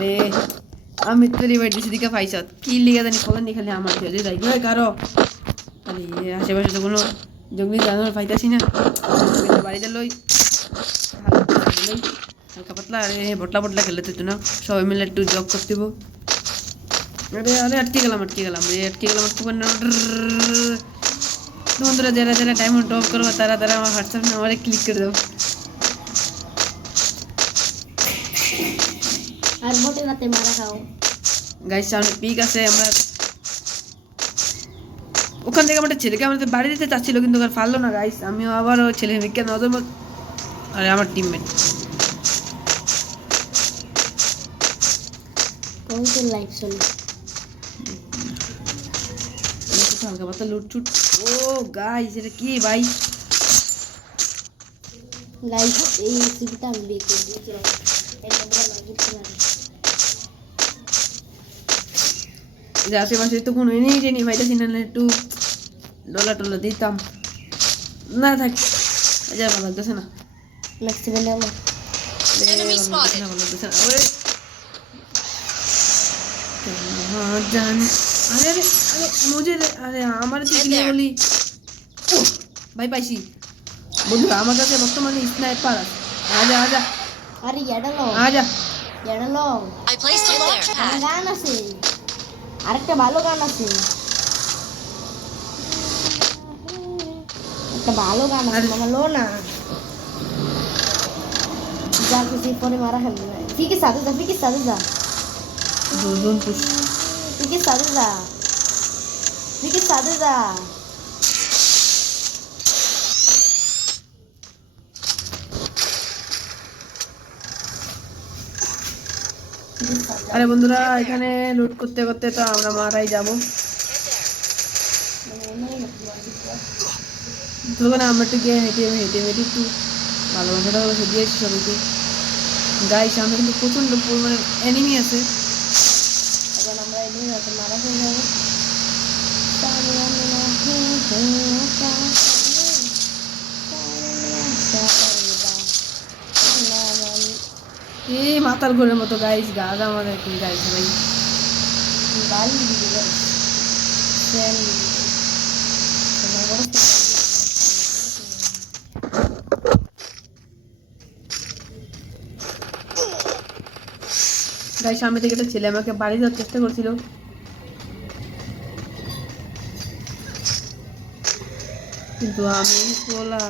রে আমি তো রিভাইড দিছি দিকে পাইছত কি লিগা জানি খবর নি খালি আমার খেলে যাই গো কারো খালি আশেপাশে তো কোনো জঙ্গলি জানোয়ার পাইতাছি না বাড়িতে লই হালকা পাতলা আরে বটলা বটলা খেলে তো না সবাই মিলে একটু জব করতে হবো আরে আরে আটকে গেলাম রে আটকে গেলাম বন্ধুরা যারা যারা ডায়মন্ড টপ করবো তারা তারা আমার হোয়াটসঅ্যাপ নাম্বারে ক্লিক করে দাও আর মোটে রাতে মারা খাও গাইস সামনে পিক আছে আমরা ওখান থেকে আমার ছেলেকে আমাদের বাড়ি দিতে চাচ্ছিল কিন্তু আর পারলো না গাইস আমিও আবার ওই ছেলে মিকে নজর আরে আমার টিমমেট কোন লাইভ চলে হালকা পাতা লুটছুট ও গাইস এটা কি ভাই লাইভ এই সিভিটা আমি বের করে দিয়েছিলাম এটা বড় লাগিয়ে যে আশেপাশে তো কোনো এনেই জানি ভাইটাছি না একটু ডলা টলা দিতাম না থাক যা ভালো লাগতেছে না ম্যাক্সিমাম নাও ভালো লাগতেছে না ওরে জান আরে আরে আরে মুঝে আরে আমার দিকে বলি ভাই পাইছি বন্ধু আমার কাছে বর্তমানে স্নাইপার আছে আজা আজা আরে এডালো আজা এডালো I placed a launch pad. গান আছে আরেকটা ভালো গান আছে একটা ভালো গান আছে মানে লো না যা কিছু পরে মারা খেলবে ফিকে সাথে যা দুজন পুশ ফিকে সাথে যা আরে বন্ধুরা এখানে লুট করতে করতে তো আমরা মারাই যাবো তখন আমরা একটু গিয়ে হেঁটে একটু ভালোবাসাটা হলো দিয়েছি সবাইকে গাই সামনে কিন্তু প্রচণ্ড পরিমাণে এনিমি আছে এখন আমরা এমনি রাতে মারা হয়ে যাবো এই মাতাল ঘরের মতো গাইস গাছ আমাদের কি গাইস ভাই বালি দিবে গাইস সামনে থেকে একটা ছেলে আমাকে বাড়ি যাওয়ার চেষ্টা করছিল কিন্তু আমি পোলা